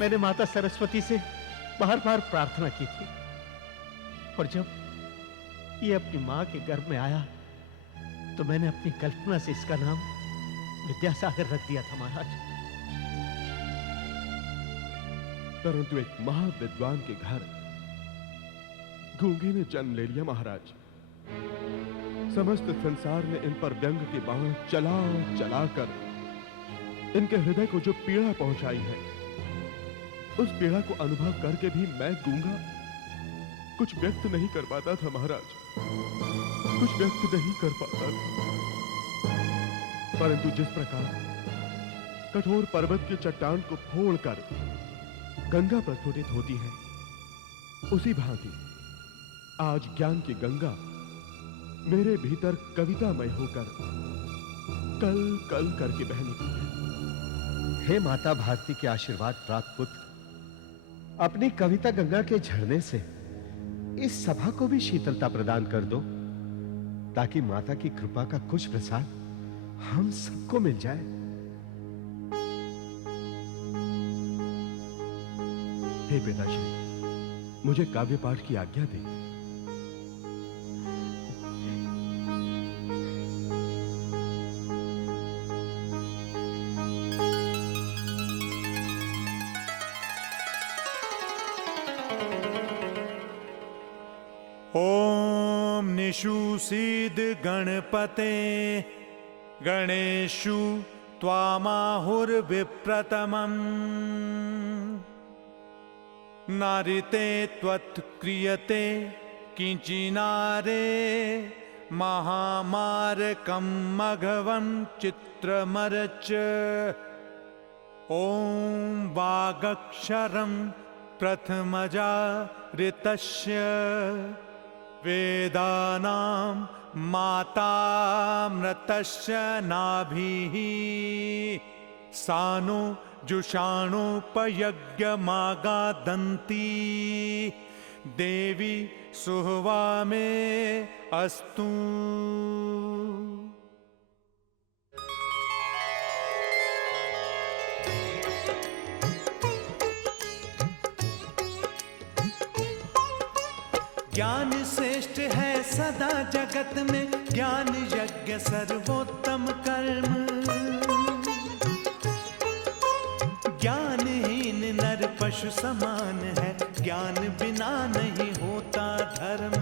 मैंने माता सरस्वती से बार बार प्रार्थना की थी, और जब ये अपनी मां के गर्भ में आया तो मैंने अपनी कल्पना से इसका नाम विद्यासागर रख दिया था महाराज। परंतु एक महाविद्वान के घर गूंगे ने जन्म ले लिया महाराज। समस्त संसार ने इन पर व्यंग के बाण चला चला कर इनके हृदय को जो पीड़ा पहुंचाई है, उस पीड़ा को अनुभव करके भी मैं गूंगा कुछ व्यक्त नहीं कर पाता था महाराज, कुछ व्यक्त नहीं कर पाता था। परंतु जिस प्रकार कठोर पर्वत की चट्टान को फोड़कर गंगा प्रस्फुटित होती है, उसी भांति आज ज्ञान की गंगा मेरे भीतर कवितामय होकर कल कल करके बह निकली है। हे माता भारती के आशीर्वाद प्राप्त पुत्र, अपनी कविता गंगा के झरने से इस सभा को भी शीतलता प्रदान कर दो, ताकि माता की कृपा का कुछ प्रसाद हम सबको मिल जाए। हे पिताश्री, मुझे काव्य पाठ की आज्ञा दें। ओम निषु सीद गणपते गणेशु त्वामाहुर्विप्रतमम् नारिते त्वत्क्रियते किंचिनारे महामारकं मघवं चित्रमरच। ओम वागक्षरं प्रथमजा ऋतस्य वेदानां मातामृतस्य नाभिः सानो जुषाणोपयज्ञमागादन्ति देवी सुहवा मे अस्तु। ज्ञान श्रेष्ठ है सदा जगत में, ज्ञान यज्ञ सर्वोत्तम कर्म। ज्ञानहीन नर पशु समान है, ज्ञान बिना नहीं होता धर्म।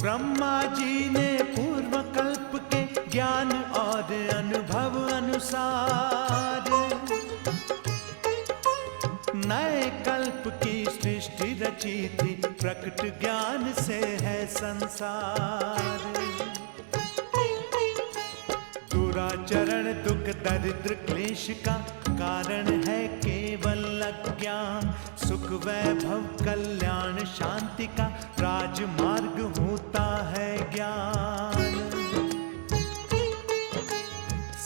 ब्रह्मा जी ने पूर्व कल्प के ज्ञान और अनुभव अनुसार नए कल्प की सृष्टि रची थी, प्रकट ज्ञान से है संसार। दुराचरण दुख दरिद्र क्लेश का कारण है केवल अज्ञान। सुख वैभव कल्याण शांति का राजमार्ग होता है ज्ञान।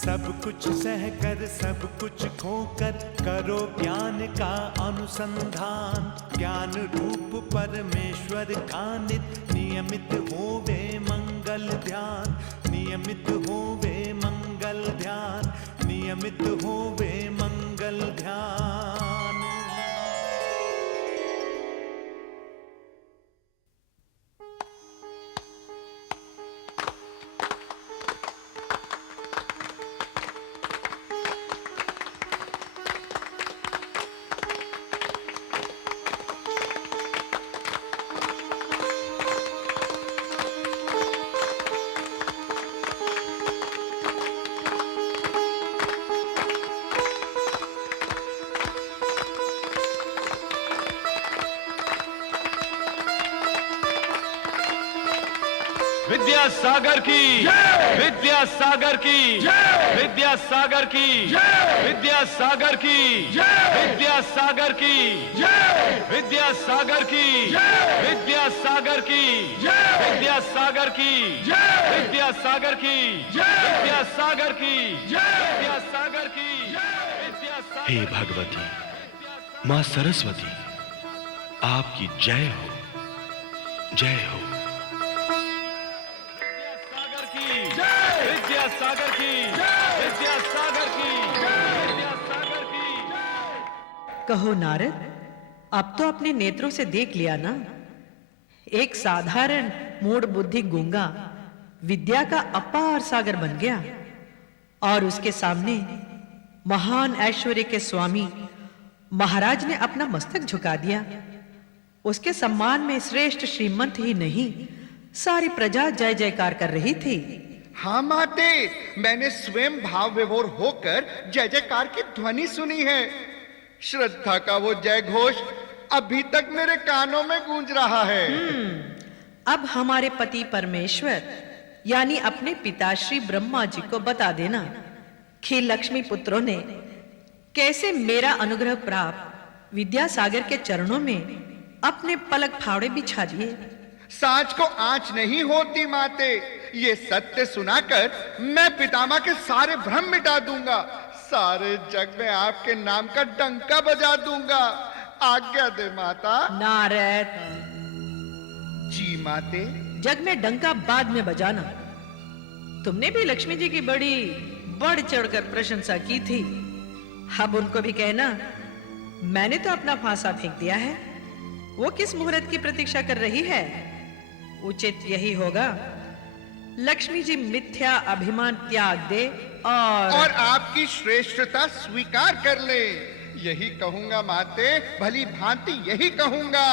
सब कुछ सहकर सब कुछ खोकर करो ज्ञान का अनुसंधान। ज्ञान रूप परमेश्वर का नियमित होवे मंगल ध्यान, नियमित होवे मंगल ध्यान, नियमित होवे मंगल ध्यान। विद्यासागर की विद्यासागर की विद्यासागर की विद्यासागर की विद्यासागर की विद्यासागर की विद्यासागर की विद्यासागर की विद्यासागर की विद्यासागर की विद्यासागर की। हे भगवती मां सरस्वती, आपकी जय हो, जय हो। विद्यासागर की विद्यासागर की विद्यासागर की कहो नारद, अब तो अपने नेत्रों से देख लिया ना। एक साधारण मूढ़ बुद्धि गूंगा विद्या का अपार सागर बन गया और उसके सामने महान ऐश्वर्य के स्वामी महाराज ने अपना मस्तक झुका दिया। उसके सम्मान में श्रेष्ठ श्रीमंत ही नहीं, सारी प्रजा जय जयकार कर रही थी। हाँ माते, मैंने स्वयं भाव विभोर होकर जय जयकार की ध्वनि सुनी है। श्रद्धा का वो जय घोष अभी तक मेरे कानों में गूंज रहा है। अब हमारे पति परमेश्वर यानी अपने पिताश्री ब्रह्मा जी को बता देना कि लक्ष्मी पुत्रों ने कैसे मेरा अनुग्रह प्राप्त विद्यासागर के चरणों में अपने पलक फावड़े बिछा दिए। सांच को आंच नहीं होती माते, ये सत्य सुनाकर मैं पितामह के सारे भ्रम मिटा दूंगा, सारे जग में आपके नाम का डंका बजा दूंगा। आज्ञा दे माता। नारद, जी माते। जग में डंका बाद में बजाना। तुमने भी लक्ष्मी जी की बड़ी बढ़ चढ़कर प्रशंसा की थी, अब उनको भी कहना मैंने तो अपना फांसा फेंक दिया है। वो किस मुहूर्त की प्रतीक्षा कर रही है? उचित यही होगा लक्ष्मी जी मिथ्या अभिमान त्याग दे और आपकी श्रेष्ठता स्वीकार कर ले। यही कहूंगा माते, भली भांति यही कहूंगा।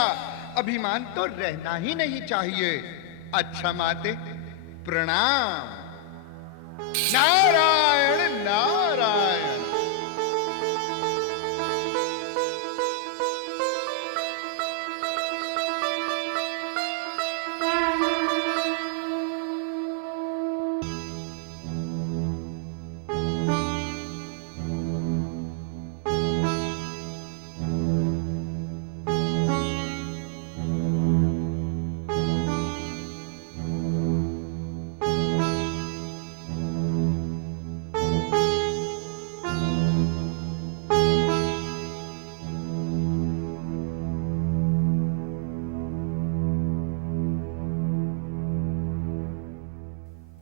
अभिमान तो रहना ही नहीं चाहिए। अच्छा माते, प्रणाम। नारायण नारायण।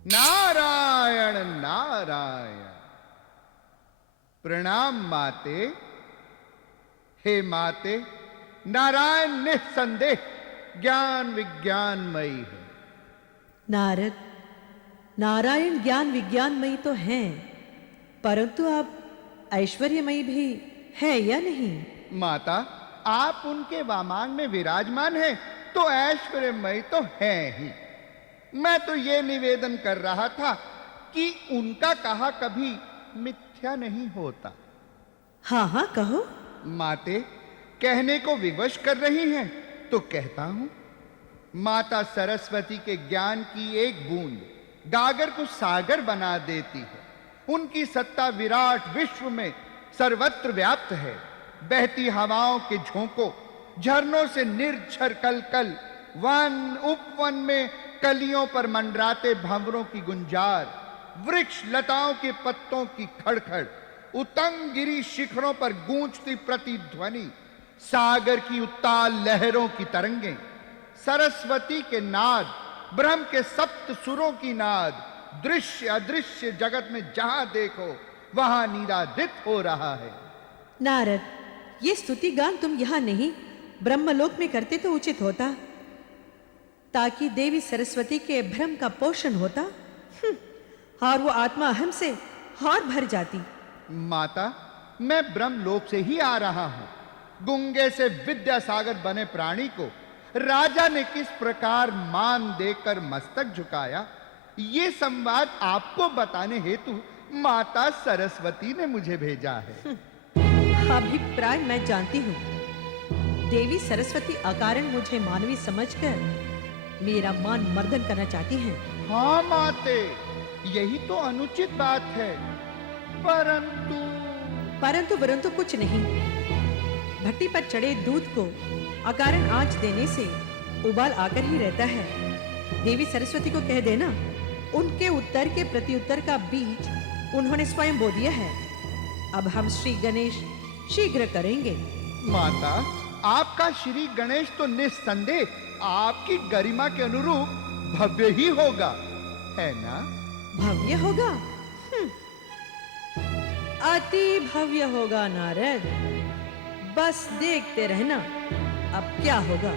नारायण नारायण। प्रणाम माते। हे माते, नारायण निस्संदेह ज्ञान विज्ञानमयी है। नारद, नारायण ज्ञान विज्ञानमयी तो हैं, परंतु आप ऐश्वर्यमयी भी है या नहीं? माता, आप उनके वामांग में विराजमान हैं तो ऐश्वर्यमयी तो है ही। मैं तो ये निवेदन कर रहा था कि उनका कहा कभी मिथ्या नहीं होता। हाँ हाँ कहो। माते, कहने को विवश कर रही हैं तो कहता हूं। माता सरस्वती के ज्ञान की एक बूंद गागर को सागर बना देती है। उनकी सत्ता विराट विश्व में सर्वत्र व्याप्त है। बहती हवाओं के झोंकों, झरनों से निर्झर कलकल, वन उपवन में कलियों पर मंडराते भंवरों की गुंजार, वृक्ष लताओं के पत्तों की खड़खड़, उतंगिरी शिखरों पर गूंजती प्रतिध्वनि, सागर की उत्ताल लहरों की तरंगें, सरस्वती के नाद, ब्रह्म के सप्त सुरों की नाद, दृश्य अदृश्य जगत में जहां देखो वहां नीरादित हो रहा है। नारद, ये स्तुति गान तुम यहां नहीं ब्रह्मलोक में करते तो उचित होता, ताकि देवी सरस्वती के भ्रम का पोषण होता और वो आत्मा अहम से और भर जाती। माता, मैं ब्रह्मलोक से ही आ रहा हूं। गुंगे से विद्यासागर बने प्राणी को राजा ने किस प्रकार मान देकर मस्तक झुकाया, ये संवाद आपको बताने हेतु माता सरस्वती ने मुझे भेजा है। अभिप्राय मैं जानती हूँ। देवी सरस्वती अकारण मुझे मानवी समझकर मेरा मान मर्दन करना चाहती हैं। हाँ माते, यही तो अनुचित बात है। परंतु कुछ नहीं। भट्टी पर चढ़े दूध को अकारण आंच देने से उबाल आकर ही रहता है। देवी सरस्वती को कह देना उनके उत्तर के प्रत्युत्तर का बीज उन्होंने स्वयं बो दिया है। अब हम श्री गणेश शीघ्र करेंगे। माता, आपका श्री गणेश तो निस्संदेह आपकी गरिमा के अनुरूप भव्य ही होगा, है ना? भव्य होगा? अति भव्य होगा नारद। बस देखते रहना अब क्या होगा।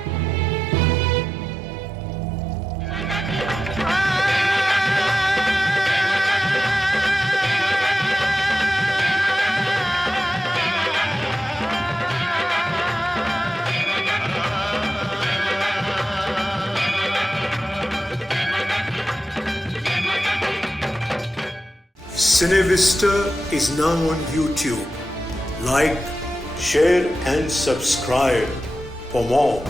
Cinevista is now on YouTube. Like, share and subscribe for more.